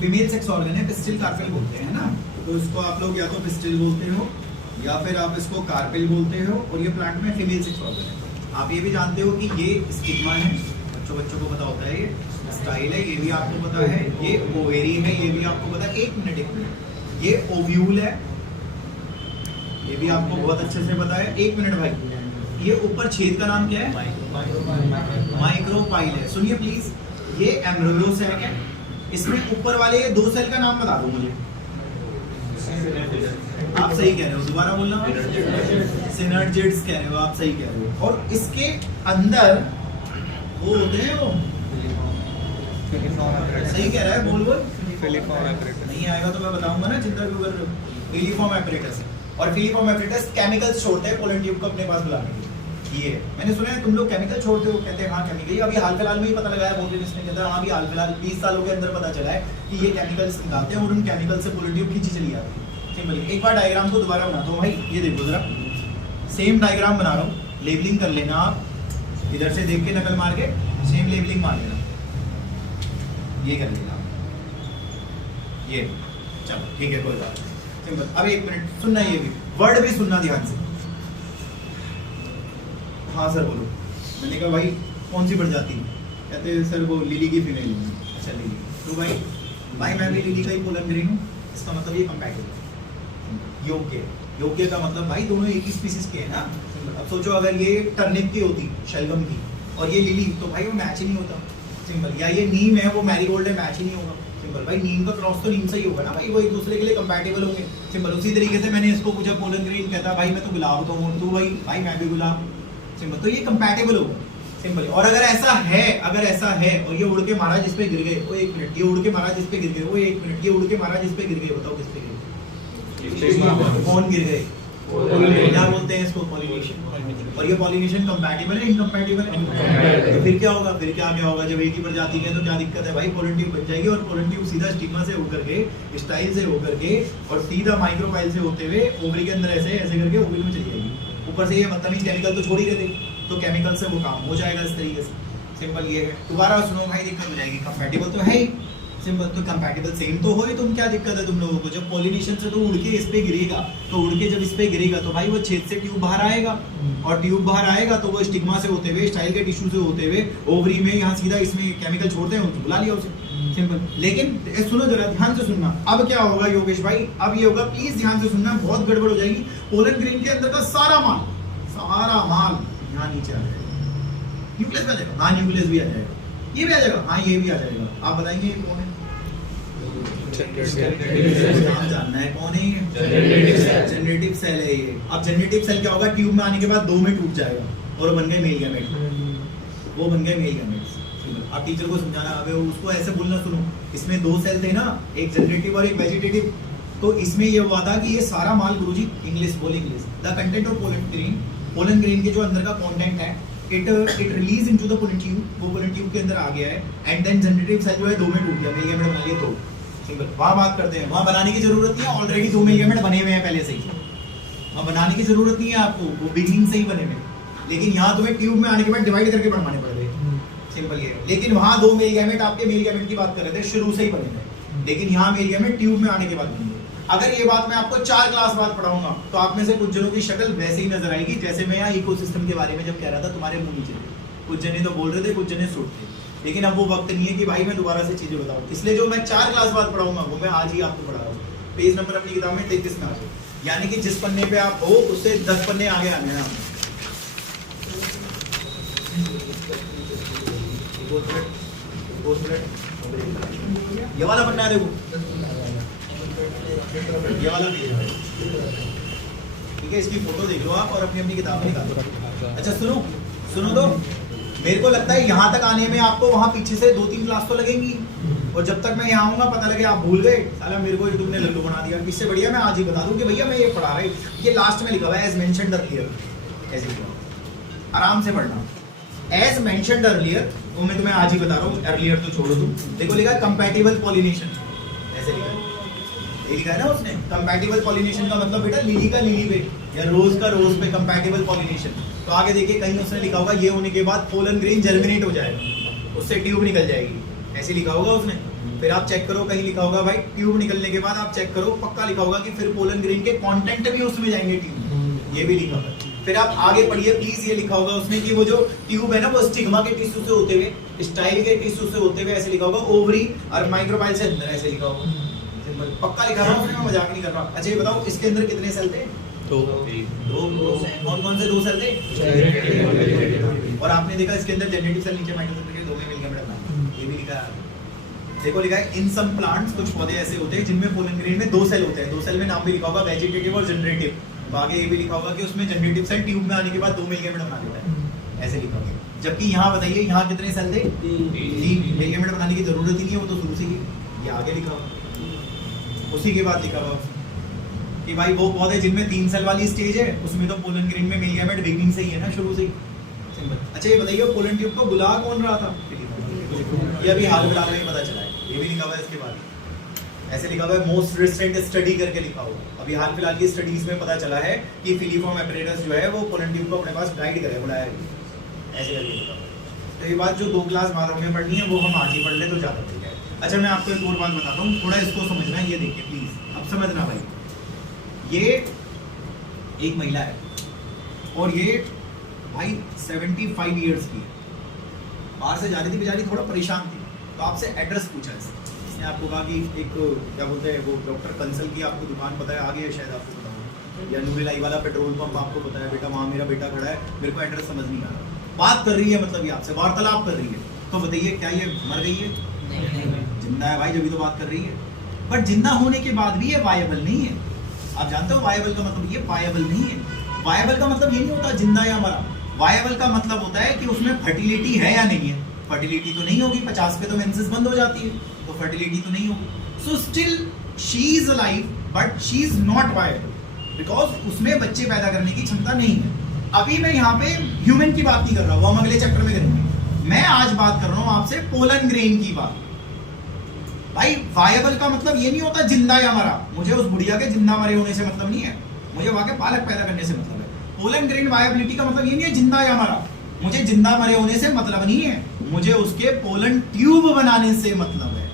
Female sex organ है, pistil carpel बोलते हैं ना, तो इसको आप लोग या तो पिस्टिल बोलते हो या फिर आप इसको कार्पेल बोलते हो, और ये प्लांट में फीमेल सेक्स ऑर्गन है। आप ये भी जानते हो कि ये स्टिग्मा है, बच्चों को पता होता है, ये स्टाइल है, ये भी आपको पता है, ये ओवेरी है, ये भी आपको पता है। एक मिनट, ये ओव्यूल है, ये भी आपको बहुत अच्छे से पता है। एक मिनट भाई, ये ऊपर छेद का नाम क्या है? माइक्रोपाइल है। सुनिए प्लीज, ये एम्ब्रियो सेल है, इसमें ऊपर वाले ये दो सेल का नाम बता दो मुझे। आप सही कह रहे हो, दोबारा बोलना। सिनर्जिड्स कह रहे हो, आप सही कह रहे हो। और इसके अंदर वो होते हैं, वो सही कह रहा है, बोल नहीं आएगा तो मैं बताऊंगा ना, चिंता क्यों कर रहे हो। फिलीफॉर्म एपरेटस, और फिलीफॉर्म एपरेटस केमिकल्स छोड़ते हैं पोलन ट्यूब को अपने पास बुलाने के लिए। ये मैंने सुना है तुम लोग केमिकल छोड़ते हो, कहते हैं हाँ केमिकल। अभी हाल फिलहाल में ही पता लगाया बोलने के अंदर, हाँ भी हाल फिलहाल 20 सालों के अंदर पता चला है कि ये केमिकल्स निकालते हैं और उन केमिकल से पोलन ट्यूब खींची चली जाती है। सिंपल। एक बार डायग्राम को दोबारा बनाता हूँ भाई, ये देखो जरा, सेम डायग्राम बना रहा हूँ, लेबलिंग कर लेना आप, इधर से देख के नकल मार के सेम लेबलिंग मार लेना, ये कर लेना ये। चलो ठीक है, कोई बात नहीं, सिंपल। अब एक मिनट सुनना, ये भी वर्ड भी सुनना ध्यान से। हाँ सर बोलो। मैंने कहा भाई कौन सी प्रजाति? कहते हैं सर वो लिली की फीमेल। अच्छा लिली, तो भाई मैं भी लिली का ही पोलन ग्रेन हूँ, इसका मतलब ये कंपैटिबल। योग्य का मतलब भाई दोनों एक ही स्पीसीज के हैं ना। अब सोचो अगर ये टर्निप की होती, शलगम की, और ये लिली, तो भाई वो मैच ही नहीं होता। सिंपल। या ये नीम है, वो मैरीगोल्ड है, मैच ही नहीं होगा। सिंपल। भाई नीम का क्रॉस तो नीम से ही होगा ना भाई, वो एक दूसरे के लिए कंपैटिबल होंगे। सिंपल। उसी तरीके से मैंने इसको पूछा पोलन ग्रेन, कहता भाई मैं तो गुलाब का हूँ, तू भाई मैं भी गुलाब। सिंपल। तो ये कंपैटिबल होगा। सिंपल। और अगर ऐसा है और ये उड़ के मारा जिस पे गिर गए, वो एक मिनट, ये उड़ के मारा जिस पे गिर गए, वो एक मिनट, ये उड़ के मारा जिस पे गिर गए, बताओ किस पे गिर गए? कौन गिर गए? क्या बोलते हैं इसको? पॉलिनेशन। और ये पॉलिनेशन कंपैटिबल है, इनकम्पैटिबल है? तो फिर क्या होगा? फिर क्या होगा? जब एक ही प्रजाति के, तो क्या दिक्कत है भाई? पोलन ट्यूब बन जाएगी, और पोलन ट्यूब सीधा स्टिग्मा से होकर के, स्टाइल से होकर के, और सीधा माइक्रोपाइल से होते हुए ओवरी के अंदर ऐसे करके ओवरी में चली जाएगी। ऊपर से ये मतलब केमिकल तो छोड़ ही रहे थे, तो केमिकल से वो काम हो जाएगा इस तरीके से। सिंपल ये है। दोबारा सुनो भाई, दिक्कत हो जाएगी। कंपैटिबल तो है ही। सिंपल। तो कंपैटिबल सेम तो हो ही, तुम क्या दिक्कत है तुम लोगों को? जब पॉलिनेशन से तो उड़ के इस पे गिरेगा, तो उड़ के जब इस पे गिरेगा तो भाई वो छेद से ट्यूब बाहर आएगा, और ट्यूब बाहर आएगा तो वो स्टिग्मा से होते हुए, स्टाइल के टिश्यू से होते हुए ओवरी में, यहाँ सीधा इसमें केमिकल छोड़ते हैं, बुला लिया उसे। सिंपल। लेकिन सुनो जरा ध्यान से सुनना, अब क्या होगा योगेश भाई? अब ये होगा, प्लीज ध्यान से सुनना, बहुत गड़बड़ हो जाएगी। पोलन ग्रेन के अंदर का सारा माल यहाँ नीचे आ जाएगा। न्यूक्लियस भी आ जाएगा। हाँ न्यूक्लियस भी आ जाएगा, ये भी आ जाएगा। हाँ ये भी आ जाएगा। आप बताएंगे ये कौन है? नाम जानना है कौन है ये? जनरेटिव सेल है ये। अब जनरेटिव सेल क्या होगा? ट्यूब में आने के बाद दो में टूट जाएगा और बन गए मेल गैमेट, वो बन गए मेल गैमेट्स। आप टीचर को समझाना, अबे उसको ऐसे बोलना, सुनो इसमें दो सेल थे ना, एक जनरेटिव और एक वेजिटेटिव। तो इसमें ये हुआ था कि ये सारा माल, गुरुजी इंग्लिश बोल, English, the content of pollen grain के जो अंदर का कंटेंट है, it release into the pollen tube, वो पोलन ट्यूब के अंदर आ गया है, एंड देन जनरेटिव सेल जो है दो में टूट गया, मेल गैमेट बना लिए दो। सिंपल। वहाँ बात करते हैं, वहाँ बनाने की जरूरत नहीं है, ऑलरेडी दो मेल गैमेट बने हुए हैं पहले से ही, वहाँ बनाने की जरूरत नहीं है आपको, वो बिगिनिंग से ही बने हुए। लेकिन यहाँ तुम्हें ट्यूब में आने के बाद डिवाइड करके बनवाने पड़ रहे। सिंपल ये। लेकिन वहाँ दो मेल गैमेट, आपके मेल गैमेट की बात कर रहे थे, शुरू से ही बने थे, लेकिन यहाँ मेल गैमेट ट्यूब में आने के बाद बनेंगे। अगर ये बात मैं आपको 4 क्लास बाद पढ़ाऊंगा, तो आप में से कुछ जनों की शक्ल वैसे ही नजर आएगी जैसे मैं यहाँ इकोसिस्टम के बारे में जब कह रहा था तुम्हारे मुंह नीचे। कुछ जने तो बोल रहे थे, कुछ जने सुट थे, लेकिन अब वो वक्त नहीं है कि भाई मैं दोबारा से चीजें बताऊं। इसलिए जो मैं 4 क्लास बाद पढ़ाऊंगा वो मैं आज ही आपको पढ़ा रहा हूँ। पेज नंबर अपनी किताब में 33 में आ जाओ, यानी कि जिस पन्ने पे आप हो उससे 10 पन्ने आगे आने हैं। ये वाला पन्ना है, देखो ये वाला पेज है, ठीक है? इसकी फोटो देख लो आप और अपनी किताब में निकाल दो। अच्छा सुनो तो मेरे को लगता है यहाँ तक आने में आपको वहाँ पीछे से 2-3 क्लास तो लगेंगी, और जब तक मैं यहाँ आऊँगा पता लगे आप भूल गए, साला मेरे को यूट्यूब ने लल्लू बना दिया। इससे बढ़िया मैं आज ही बता दूँ कि भैया मैं ये पढ़ा रहा हूँ। ये लास्ट में लिखा हुआ है एज मेंशन्ड अर्लियर, ऐसे लिखा हुआ, आराम से पढ़ना। एज मेंशन्ड अर्लियर, वो मैं तुम्हें आज ही बता रहा हूँ, अर्लियर तो छोड़ो तुम। देखो लिखा है कंपैटिबल पॉलिनेशन, ऐसे लिखा है, ये लिखा है ना उसने। कंपैटिबल पॉलिनेशन का मतलब बेटा लिली का लिली पे या रोज का रोज पे कंपैटिबल पॉलिनेशन। तो आगे देखिए कहीं उसने लिखा होगा ये होने के बाद पोलन ग्रेन जर्मिनेट हो जाएगा, उससे ट्यूब निकल जाएगी, ऐसे लिखा होगा उसने। फिर आप चेक करो, कहीं लिखा होगा भाई ट्यूब निकलने के बाद आप चेक करो, पक्का लिखा होगा कि फिर पोलन ग्रेन के कंटेंट भी उसमें जाएंगे ट्यूब, ये भी लिखा होगा। फिर आप आगे पढ़िए प्लीज, ये लिखा होगा उसमें कि वो जो ट्यूब है ना वो स्टिग्मा के टिश्यू से होते हुए, स्टाइल के टिश्यू से होते हुए, ऐसे लिखा होगा ओवरी और माइक्रोबाइल से अंदर, ऐसे लिखा होगा, सिंपल पक्का लिखा हुआ है, मैं मजाक नहीं कर रहा। अच्छा ये बताओ इसके अंदर कितने सेल थे? दो। कौन कौन से दो सेल थे? और आपने देखा इसके अंदर जनरेटिव सेल नीचे माइटोसिस के दो में मिलकर बना, ये भी लिखा है। देखो लिखा है इन सम प्लांट्स, कुछ पौधे ऐसे होते हैं जिनमें पोलन ग्रेन में दो सेल होते हैं, दो सेल में नाम भी लिखा होगा वेजिटेटिव और जनरेटिव। आगे ये भी लिखा होगा कि उसमें जनरेटिव सेल ट्यूब में आने के बाद 2 मिलीगेमेट बना देता है, ऐसे लिखा होगा। जबकि यहाँ बताइए यहाँ कितने सेल थे? 3 मिलीगेमेट बनाने की जरूरत ही नहीं है, वो तो शुरू से ही ये आगे लिखा होगा। उसी के बाद लिखा हुआ कि भाई वो पौधे जिनमें 3 सेल वाली स्टेज है उसमें तो पोलन ग्रेन में मिलीगेमेट बिगिनिंग से ही है ना, शुरू से ही, सिंपल। अच्छा ये बताइए पोलन ट्यूब को बुला कौन रहा था? ये अभी हाल फिलहाल में पता चला है, ये भी लिखा हुआ है। इसके बाद ऐसे लिखा हुआ है मोस्ट रिसेंट स्टडी करके लिखा हुआ, अभी हाल फिलहाल की स्टडीज में पता चला है कि फिलीफॉर्म एपरेटस जो है वो पोलन ट्यूब को अपने पास गाइड करे, बुलाया, ऐसे करके लिखा हुआ। तो ये बात जो 2 क्लास बाद हमें पढ़नी है वो हम आज ही पढ़ ले तो ज़्यादा ठीक है। अच्छा मैं आपको एक और बात बताता हूँ, थोड़ा इसको समझना, ये देखिए प्लीज, अब समझना भाई। ये एक महिला है और ये भाई 75 ईयर्स की है, बाहर से जा रही थी बेचारी, थोड़ा परेशान थी, तो आपसे एड्रेस पूछा इसने आपको कहा कि एक क्या बोलते हैं वो डॉक्टर कंसल की आपको दुकान पता है, आगे है शायद आपको पता हो, या नूरेलाई वाला पेट्रोल पंप आपको पता है, बेटा वहाँ मेरा बेटा खड़ा है, मेरे को एड्रेस समझ नहीं आ रहा, बात कर रही है, मतलब ये आपसे वार्तालाप कर रही है, तो बताइए क्या ये मर गई है? जिंदा है भाई, जब भी तो बात कर रही है। बट जिंदा होने के बाद भी ये वायबल नहीं है। आप जानते हो वायबल का मतलब, ये वायबल नहीं है। वायबल का मतलब ये नहीं होता जिंदा या मरा, वायबल का मतलब होता है कि उसमें फर्टिलिटी है या नहीं है। फर्टिलिटी तो नहीं होगी, 50 पे तो मेंसेस बंद हो जाती है, तो फर्टिलिटी तो नहीं होगी। So still she is alive but she is not viable because उसमें बच्चे पैदा करने की क्षमता नहीं है। अभी मैं यहाँ पे ह्यूमन की बात नहीं कर रहा हूँ, हम अगले चैप्टर में करेंगे। मैं आज बात कर रहा हूँ आपसे पोलन ग्रेन की बात। भाई वायबल का मतलब ये नहीं होता जिंदा या मरा, मुझे उस बुढ़िया के जिंदा मरे होने से मतलब नहीं है, मुझे वहां के बालक पैदा करने से मतलब है। पोलन ग्रेन वायबिलिटी का मतलब ये नहीं है जिंदा या मरा, मुझे जिंदा मरे होने से मतलब नहीं है, मुझे उसके पोलन ट्यूब बनाने से मतलब है।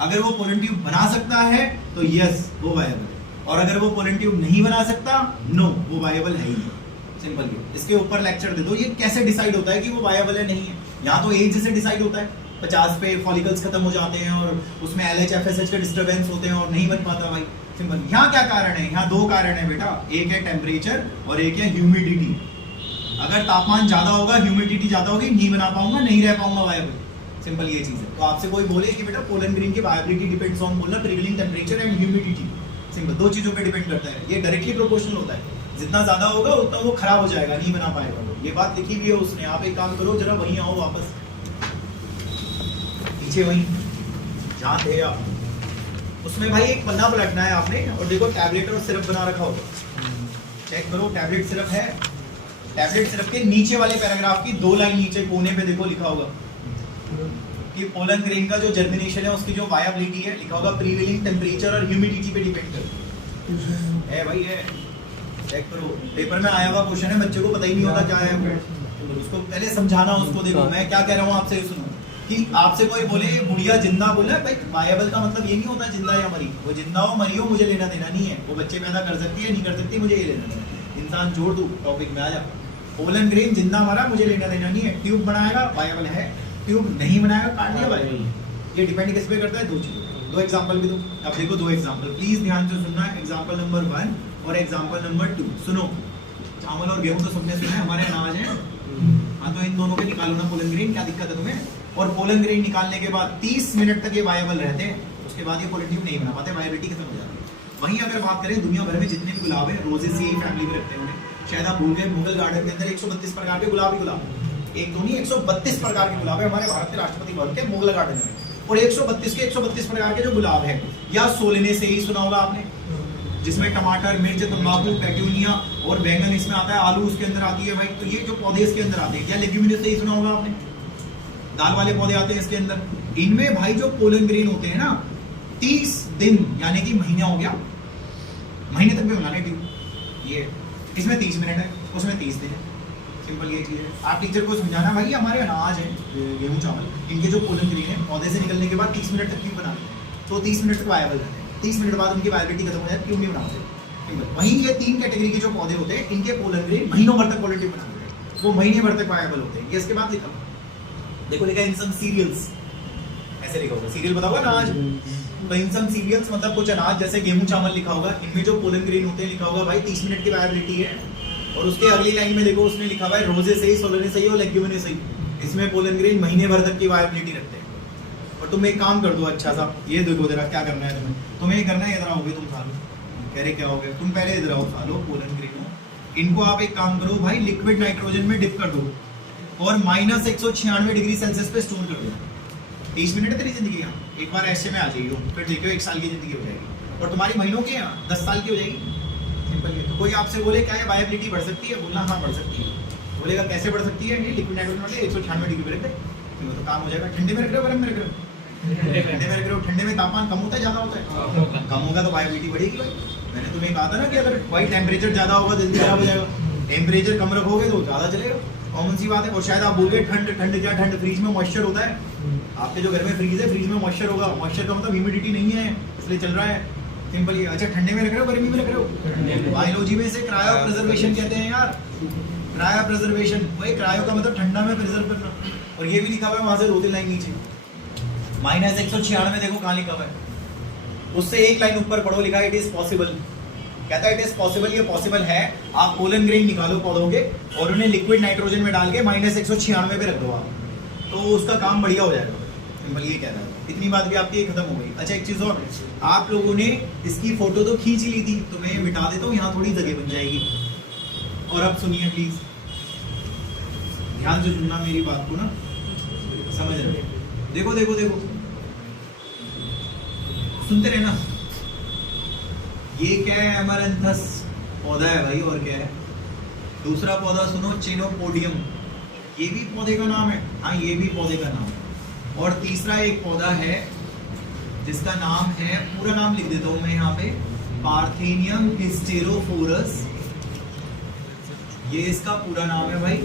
अगर वो पोलन ट्यूब बना सकता है तो यस वो वायबल है, और अगर वो पोलन ट्यूब नहीं बना सकता नो वो वायबल है ही नहीं। सिंपल है। इसके ऊपर लेक्चर दे दो, ये कैसे डिसाइड होता है कि वो वायबल है नहीं है। यहाँ तो एज से डिसाइड होता है, 50 पे फॉलिकल्स खत्म हो जाते हैं और उसमें LH-FSH के डिस्टर्बेंस होते हैं और नहीं बन पाता भाई। सिंपल। यहाँ क्या कारण है? यहाँ 2 कारण है बेटा, एक है टेम्परेचर और एक है ह्यूमिडिटी। अगर तापमान ज्यादा होगा, ह्यूमिडिटी ज्यादा होगी, नहीं बना पाऊंगा, नहीं रह पाऊंगा वायबल। सिंपल ये चीज है। तो आपसे कोई बोले कि बेटा पोलन ग्रेन की वायबिलिटी डिपेंड्स ऑन बोलना prevailing temperature and humidity. Simple, 2 चीजों पे डिपेंड करता है। ये डायरेक्टली प्रोपोर्शनल होता है, जितना ज्यादा होगा उतना वो खराब हो जाएगा, नहीं बना पाएगा। ये बात लिखी हुई है उसने। आप एक काम करो, जरा वहीं आओ वापस, पीछे वहीं जहाँ थे आप। उसमें भाई एक पन्ना पलटना है आपने, और देखो टैबलेट और सिरप बना रखा होगा, चेक करो टैबलेट सिरप है। टैबलेट सिरप के नीचे वाले पैराग्राफ की 2 लाइन नीचे कोने पे देखो लिखा होगा कि पोलन ग्रेन का जो जर्मिनेशन है उसकी जो वायबिलिटी है, लिखा होगा प्रीवेलिंग टेम्परेचर और ह्यूमिडिटी पे डिपेंड करता है भाई। है, चेक करो, पेपर में आया हुआ क्वेश्चन है, बच्चे को पता ही नहीं होता क्या है, उसको पहले समझाना उसको। देखो मैं क्या कह रहा हूँ आपसे, सुनो कि आपसे कोई बोले बुढ़िया जिंदा बोला, भाई वायबल का मतलब ये नहीं होता जिंदा या मरी। वो जिंदा हो मरी हो मुझे लेना देना नहीं है, वो बच्चे पैदा कर सकती है नहीं कर सकती मुझे ये लेना देना। इंसान जोड़ दू टॉपिक में आ जा। पोलन ग्रेन जिंदा मरा मुझे लेना देना नहीं है। ट्यूब बनाएगा वायबल है, ट्यूब नहीं बनाएगा काट दिया वायबल। ये डिपेंड किस पे करता है? 2 चीजों। 2 एग्जांपल भी दो। अब देखो 2 एग्जांपल, प्लीज ध्यान से सुनना। एग्जांपल नंबर 1 और एग्जांपल नंबर 2 सुनो। चावल और गेहूं तो सबने सुना है, हमारे अनाज है। हाँ, तो इन दोनों के निकालो ना पोलन ग्रेन, क्या दिक्कत है तुम्हें? और पोलन ग्रेन निकालने के बाद 30 मिनट तक ये वायबल रहते हैं, उसके बाद ये पोलन ट्यूब नहीं बना पाते, वायबिलिटी खत्म हो जाती है। वहीं अगर बात करें दुनिया भर में जितने भी गुलाब है, रोजेस यही फैमिली में रखते हैं। शायद आप भूल गए, मुगल गार्डन के अंदर 132 प्रकार के गुलाब ही गुलाब, एक तो नहीं 132 प्रकार के गुलाब है हमारे भारत के राष्ट्रपति भवन के मुगल गार्डन में। और 132 के 132 प्रकार के जो गुलाब है, या सोलने से ही सुना होगा आपने, जिसमें टमाटर, मिर्च, तंबाकू, पेट्यूनिया और बैंगन इसमें आता है, आलू उसके अंदर आती है भाई। तो ये जो पौधे इसके अंदर आते हैं, या लेग्यूमिनस से ही सुना होगा आपने, दाल वाले पौधे आते हैं इसके अंदर। इनमें भाई जो पोलन ग्रेन होते हैं ना, 30 दिन यानी कि महीना हो गया, महीने तक भी बनाने ट्यूब। ये इसमें 30 मिनट है, उसमें 30 दिन है। सिंपल ये चीज़ है। आप टीचर को समझाना भाई हमारे अनाज है गेहूँ चावल, इनके जो पोलन ग्रेन है पौधे से निकलने के बाद 30 मिनट तक क्यों बनाते हैं, तो 30 मिनट तक वायबल रहते हैं, 30 मिनट बाद उनकी वायबिलिटी खत्म हो जाती है, क्यों नहीं बनाते। वहीं ये 3 कैटेगरी के जो पौधे होते हैं इनके पोलन ग्रेन महीनों भर तक क्वालिटी बनाते हैं, वो महीने भर तक वायबल होते हैं। ये इसके बाद लिखा देखो, लिखा इन सम सीरियल्स, ऐसे लिखा होगा, सीरियल बताओगा ना आज, तो इन सम सीरियल्स मतलब कुछ अनाज जैसे गेहूं चावल लिखा होगा, इनमें जो पोलन ग्रेन होते हैं लिखा होगा भाई 30 मिनट की वायबिलिटी है। और उसके अगली लाइन में देखो उसने लिखा हुआ है रोजे सही, सोलने सही और लेग्यूमिने सही, इसमें पोलन ग्रेन महीने भर तक की वायबिलिटी रखते हैं। और तुम एक काम कर दो अच्छा सा, ये देखो जरा क्या करना है तुम्हें ये करना है, इधर आओगे तुम सालों, कह रहे क्या हो गया, तुम पहले इधर आओ सालों, पोलन ग्रेन इनको आप एक काम करो भाई लिक्विड नाइट्रोजन में डिप कर दो और -196 डिग्री सेल्सियस पे स्टोर कर दो। 30 मिनट है तेरी जिंदगी यहाँ, एक बार ऐसे में आ जाएगी, फिर देखो 1 साल की जिंदगी हो जाएगी और तुम्हारी महीनों की यहाँ 10 साल की हो जाएगी। सिंपल है। तो कोई आपसे बोले क्या है वायबिलिटी बढ़ सकती है, बोलना हाँ बढ़ सकती है। बोलेगा कैसे बढ़ सकती है, ये लिक्विड नाइट्रोजन वाले 196 डिग्री पे रख दे तो काम हो जाएगा। ठंडे में रख रहे हो, गरम में रख रहे हो, ठंडे में रख रहे हो, ठंडे में तापमान कम होता है ज़्यादा होता है, कम होगा तो वायबिलिटी बढ़ेगी भाई। मैंने तुम्हें कहा था ना कि अगर भाई टेम्परेचर ज़्यादा होगा जल्दी खराब हो जाएगा, टेम्परेचर कम रखोगे तो ज़्यादा चलेगा, कॉमन सी बात है। और शायद आप बोल गए ठंड ठंड क्या ठंड, फ्रीज में मॉइस्चर होता है, आपके जो घर में फ्रीज है फ्रीज में मॉइस्चर होगा, मॉइस्चर का मतलब ह्यूमिडिटी नहीं है इसलिए चल रहा है। सिंपल ये। अच्छा ठंडे में रख रहे हो गर्मी में रख रहे हो, बायोलॉजी में इसे क्रायो प्रिजर्वेशन कहते हैं यार, क्रायो प्रिजर्वेशन, वही क्रायो का मतलब ठंडा में प्रिजर्व करना। और ये भी लिखा हुआ है वहां से 2-3 लाइन नीचे, -196 देखो कहाँ लिखा हुआ है, उससे 1 लाइन ऊपर पढ़ो, लिखा है इट इज पॉसिबल, कहता है इट इज पॉसिबल, ये पॉसिबल है। आप पोलन ग्रेन निकालो पौधों के और उन्हें लिक्विड नाइट्रोजन में डाल के -196 पे रख दो आप, तो उसका काम बढ़िया हो जाएगा। सिंपल ये कह रहा है, इतनी बात भी आपकी खत्म हो गई। अच्छा एक चीज और, आप लोगों ने इसकी फोटो तो खींच ली थी, तो मैं मिटा देता हूँ, यहाँ थोड़ी जगह बन जाएगी। और अब सुनिए प्लीज, ध्यान से सुनना मेरी बात को ना, समझ रहे, देखो देखो देखो, सुनते रहना। ये क्या है, अमरंथस पौधा है भाई, और क्या है। दूसरा पौधा सुनो, चिनोपोडियम, ये भी पौधे का नाम है, हाँ ये भी पौधे का नाम है। और तीसरा एक पौधा है जिसका नाम है, पूरा नाम लिख देता हूं मैं यहाँ पे, पार्थेनियम हिस्टेरोफोरस, ये इसका पूरा नाम है भाई।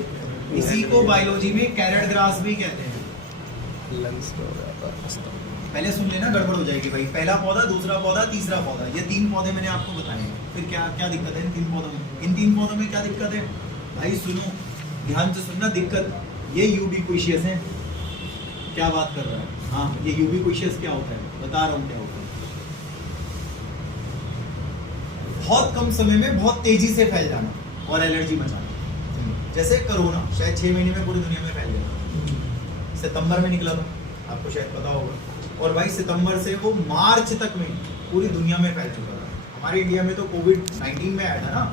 इसी को बायोलॉजी में कैरेट ग्रास भी कहते हैं। पहले सुन लेना, गड़बड़ हो जाएगी भाई। पहला पौधा, दूसरा पौधा, तीसरा पौधा, ये 3 पौधे मैंने आपको बताए। फिर क्या क्या दिक्कत है इन 3 पौधों में, इन 3 पौधों में क्या दिक्कत है भाई, सुनो ध्यान से सुनना। दिक्कत ये यूबिक्विशियस है, क्या बात कर रहा है, हाँ ये यूबिक्विशियस क्या होता है, बता रहा हूँ क्या होता है। बहुत कम समय में बहुत तेजी से फैल जाना और एलर्जी मचाना, जैसे कोरोना शायद 6 महीने में पूरी दुनिया में फैल गया, सितंबर में निकला था, आपको शायद पता होगा। और भाई सितंबर से वो मार्च तक में पूरी दुनिया में फैल चुका था। हमारे इंडिया में तो कोविड-19 में आया था ना,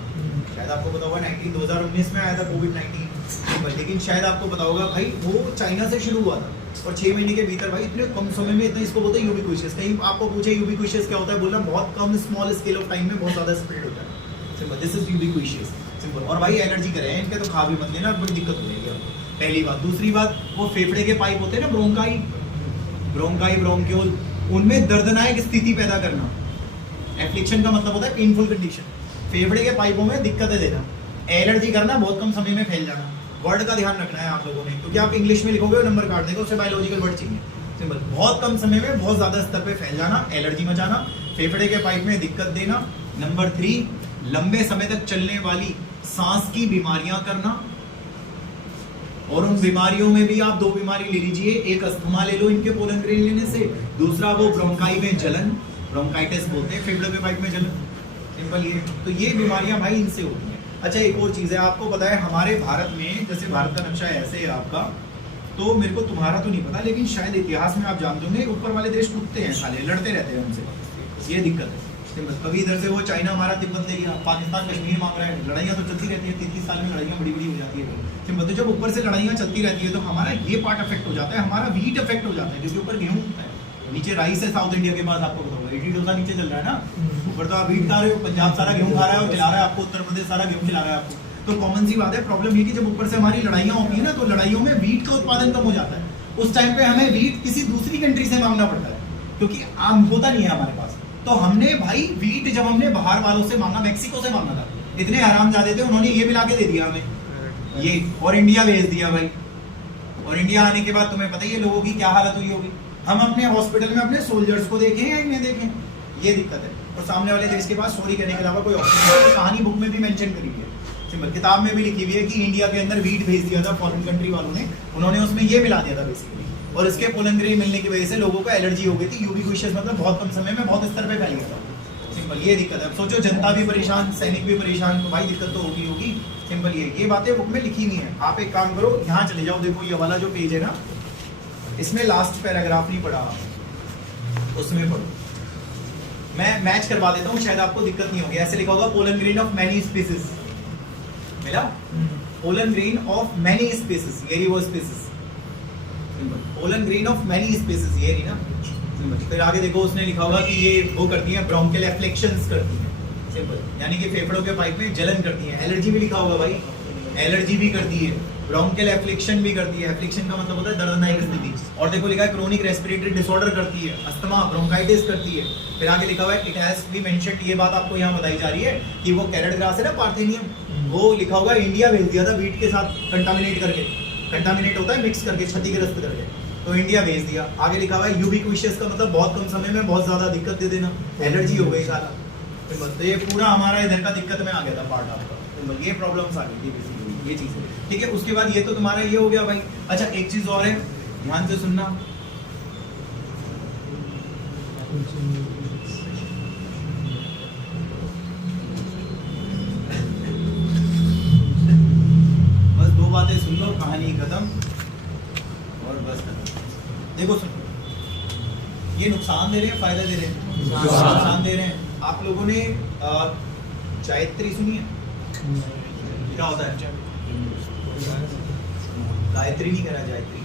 शायद आपको पता होगा, 2019 में आया था कोविड-19, लेकिन शायद आपको पता होगा भाई वो चाइना से शुरू हुआ था और 6 महीने के भीतर भाई इतने कम समय में इतना, इसको बोलते हैं यूबिक्विशियस। कहीं आपको पूछे यूबिक्विशियस क्या होता है, बोलना बहुत कम स्मॉल स्केल ऑफ टाइम में बहुत ज्यादा स्प्रेड होता है। Simple, this is ubiquitous, simple. और भाई एलर्जी करें इनके तो खा भी मत लेना, बड़ी दिक्कत हो जाएगी आपको, पहली बात। दूसरी बात, वो फेफड़े के पाइप होते हैं ना, ब्रोंकाई ब्रोंक्यूल, उनमें दर्दनाक स्थिति पैदा करना। एफ्लिक्शन का मतलब होता है पेनफुल कंडीशन, फेफड़े के पाइपों में दिक्कतें देना, एलर्जी करना, बहुत कम समय में फैल जाना। वर्ड का ध्यान रखना है आप लोगों ने, क्योंकि आप इंग्लिश में लिखोगे और नंबर काट देगा, उससे बायोलॉजिकल वर्ड चाहिए। सिंपल, बहुत कम समय में बहुत ज्यादा स्तर पे फैल जाना, एलर्जी मचाना, फेफड़े के पाइप में दिक्कत देना। नंबर 3, लंबे समय तक चलने वाली सांस की बीमारियां करना। और उन बीमारियों में भी आप 2 बीमारी ले लीजिए, एक अस्थमा ले लो इनके पोलन ग्रेन लेने से, दूसरा वो ब्रोंकाई में जलन, ब्रोंकाइटिस बोलते हैं, फेफड़े के पाइप में जलन। सिंपल ये, तो ये बीमारियां भाई इनसे होती हैं। अच्छा एक और चीज़ है, आपको पता है हमारे भारत में, जैसे भारत का नक्शा ऐसे है आपका, तो मेरे को तुम्हारा तो नहीं पता, लेकिन शायद इतिहास में आप जानते होंगे, ऊपर वाले देश टूटते हैं साले, लड़ते रहते हैं उनसे, ये दिक्कत है। कभी इधर से वो चाइना हमारा तिब्बत ले गया, पाकिस्तान कश्मीर मांग रहा है, लड़ाइयाँ तो चलती रहती है, 30-30 साल में लड़ाइयाँ बड़ी बड़ी हो जाती है। सिंपल, तो जब ऊपर से लड़ाइयाँ चलती रहती है तो हमारा ये पार्ट अफेक्ट हो जाता है, हमारा वीट अफेक्ट हो जाता है, क्योंकि ऊपर गेहूँ है, नीचे राइस है। साउथ इंडिया के पास आपको पता होगा इडली डोसा नीचे चल रहा है ना, ऊपर तो आप वीट खा रहे हो, पंजाब सारा गेहूँ खा रहा है और खिला रहा है आपको, उत्तर प्रदेश सारा गेहूँ खिला रहा है आपको। तो कॉमन सी बात है, प्रॉब्लम ये कि जब ऊपर से हमारी लड़ाइयाँ होती है ना, तो लड़ाइयों में वीट का उत्पादन कम हो जाता है। उस टाइम पे हमें वीट किसी दूसरी कंट्री से मांगना पड़ता है, क्योंकि आम होता नहीं है हमारे पास। तो हमने भाई वीट जब हमने बाहर वालों से मांगा, मैक्सिको से मांगा था, इतने हरामजादे थे, उन्होंने ये मिला के दे दिया हमें, ये, और इंडिया भेज दिया भाई। और इंडिया आने के बाद तुम्हें पता ही है लोगों की क्या हालत हुई होगी। हम अपने हॉस्पिटल में अपने सोल्जर्स को देखें या इन्हें देखें, ये दिक्कत है। और सामने वाले देश के पास सॉरी कहने के अलावा कोई ऑप्शन नहीं है। कहानी बुक में भी मेंशन करी हुई है, सिंपल किताब में भी लिखी हुई है कि इंडिया के अंदर वीट भेज दिया था फॉरेन कंट्री वालों ने, उन्होंने उसमें ये मिला दिया था बेसिकली, और इसके पोलन ग्रेन मिलने की वजह से लोगों को एलर्जी हो गई थी। यूबिक्विशियस मतलब बहुत कम समय में बहुत स्तर पे फैल गया था। सिंपल ये दिक्कत है। अब सोचो जनता भी परेशान, सैनिक भी परेशान, तो भाई दिक्कत तो होगी। सिंपल ये बातें बुक में लिखी हुई हैं। आप एक काम करो, यहाँ चले जाओ, देखो ये वाला जो पेज है ना, इसमें लास्ट पैराग्राफ नहीं पढ़ा, उसमें पढ़ो। मैं मैच करवा देता हूँ, शायद आपको दिक्कत नहीं होगी। ऐसे लिखा होगा pollen grain of many species, मिला? Pollen grain of many species, ये रही वो species, pollen grain of many species, ये रही ना। फिर आगे देखो उसने लिखा होगा कि ये वो करती है ब्रोंकियल एफ्लिक्शंस करती है, सिंपल, यानी कि फेफड़ों के पाइप में जलन करती है। एलर्जी भी लिखा होगा भाई, एलर्जी भी करती है। ब्रोंकियल एफ्लिक्शन भी करती है, एफ्लिक्शन का मतलब होता है दर्दनाक स्थिति। और देखो लिखा है क्रोनिक रेस्पिरेटरी डिसऑर्डर करती है, अस्थमा, ब्रोंकाइटिस करती है। फिर आगे लिखा हुआ है इट हैज बी मेंशन्ड, ये बात आपको यहाँ बताई जा रही है कि वो कैरेट ग्रास है ना, पार्थेनियम, वो लिखा होगा इंडिया भेज दिया था वीट के साथ कंटामिनेट करके, कंटामिनेट होता है मिक्स करके, क्षतिग्रस्त करके, तो इंडिया भेज दिया। आगे लिखा हुआ है यूबिक्विशियस का मतलब बहुत कम समय में बहुत ज्यादा दिक्कत दे देना, एलर्जी हो गई सारा। तो ये पूरा हमारा इधर का दिक्कत में आ गया था पार्ट आपका, तो ये प्रॉब्लम्स आ गई थी बेसिकली, ये चीज है। ठीक है, उसके बाद ये तो तुम्हारा ये हो गया भाई। अच्छा एक चीज और है, ध्यान से सुनना, बस दो बातें सुन लो, कहानी खत्म और बस खत्म। देखो सुनो, ये नुकसान दे रहे हैं फायदा दे रहे हैं? नुकसान दे रहे हैं। आप लोगों ने जायत्री सुनी है? क्या होता है? गायत्री नहीं कह रहा, जायत्री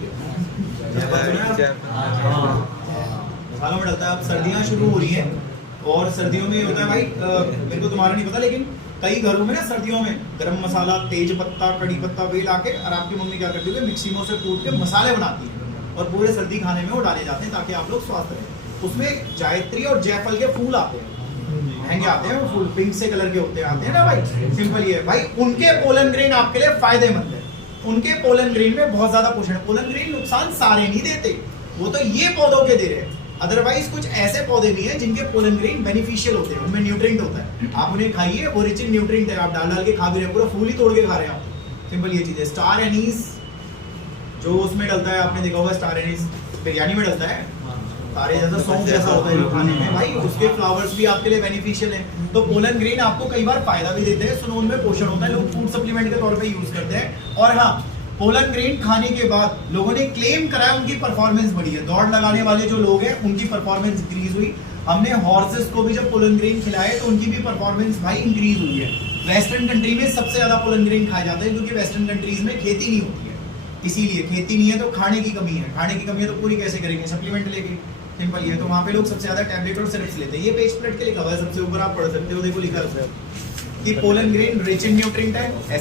मसाला में डलता है। अब सर्दियां शुरू हो रही हैं और सर्दियों में होता है भाई, मेरे को तुम्हारा नहीं पता, लेकिन कई घरों में ना सर्दियों में गरम मसाला, तेज पत्ता, कड़ी पत्ता बेल आके, और आपकी मम्मी क्या करती है मिक्सी में उसे कूट के मसाले बनाती है और पूरे सर्दी खाने में वो डाले जाते हैं ताकि आप लोग स्वस्थ रहें। उसमें जायत्री और जायफल के फूल आते हैं, महंगे आते हैं वो फूल, पिंक से कलर के होते हैं ना भाई। सिंपल ये है भाई, उनके पोलन ग्रेन आपके लिए फायदेमंद है। उनके पोलन ग्रेन में बहुत ज्यादा पोषण है। पोलन ग्रेन नुकसान सारे नहीं देते, वो तो ये पौधों के दे रहे हैं। अदरवाइज कुछ ऐसे पौधे भी हैं जिनके पोलन ग्रेन बेनिफिशियल होते हैं, उनमें न्यूट्रिएंट होता है, आप उन्हें खाइए, वो रिच इन न्यूट्रिएंट है, आप डाल डाल के खा भी रहे हैं, पूरा फूल ही तोड़ के खा रहे हैं आप। सिंपल ये चीज है। स्टार एनीस जो उसमें डलता है, आपने देखा होगा स्टार एनीस बिरयानी में डलता है, तारे जैसा सौंफ जैसा होता है जो खाने में भाई, उसके फ्लावर्स भी आपके लिए बेनिफिशियल हैं। तो पोलन ग्रेन आपको कई बार फायदा भी देते हैं, सुनो उनमें पोषण होता है, लोग फूड सप्लीमेंट के तौर पे यूज करते हैं। और हाँ, पोलन ग्रेन खाने के बाद लोगों ने क्लेम करा है उनकी परफॉर्मेंस बढ़ी है। दौड़ लगाने वाले जो लोग हैं उनकी परफॉर्मेंस इंक्रीज हुई। हमने हॉर्सेस को भी जब पोलन ग्रेन खिलाए तो उनकी भी परफॉर्मेंस भाई इंक्रीज हुई है। वेस्टर्न कंट्री में सबसे ज्यादा पोलन ग्रेन खाए जाते हैं क्योंकि वेस्टर्न कंट्रीज में खेती नहीं होती है, इसीलिए खेती नहीं है तो खाने की कमी है। खाने की कमी है तो पूरी कैसे करेंगे? सप्लीमेंट लेके। सिंपल ये है। तो वहाँ पे लोग सबसे ज्यादा टैबलेट और सिरप्स लेते हैं। ये पेज प्लेट के लिखा हुआ है सबसे ऊपर, आप पढ़ सकते हो, देखो लिखा है कि pollen grain rich in nutrient है। ऐसे